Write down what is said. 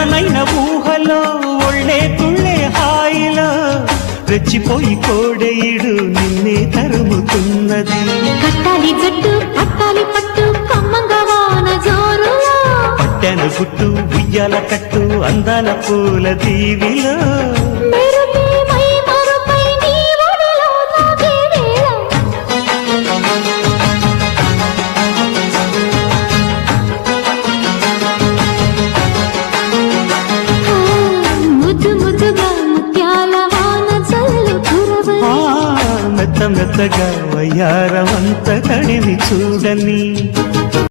వెచ్చనైన ఊహలో ఒళ్ళే తుళ్ళే హాయిలో రెచ్చిపోయి కోడెయిడు నిన్నే తరుముతున్నది. కట్టాలి జట్టు పట్టాలి పట్టు కమ్మంగా వాన జోరులో పట్టెను గుట్టు ఉయ్యాల కట్టు అందాల పూల దీవిలో మెరుపే మై మరుపై నీ ఒడిలో నాకే వేళ. ముద్దు ముద్దుగా ముత్యాల వాన చల్లు కురవని మెత్త మెత్తగా వయ్యారమంత కడివి చూడని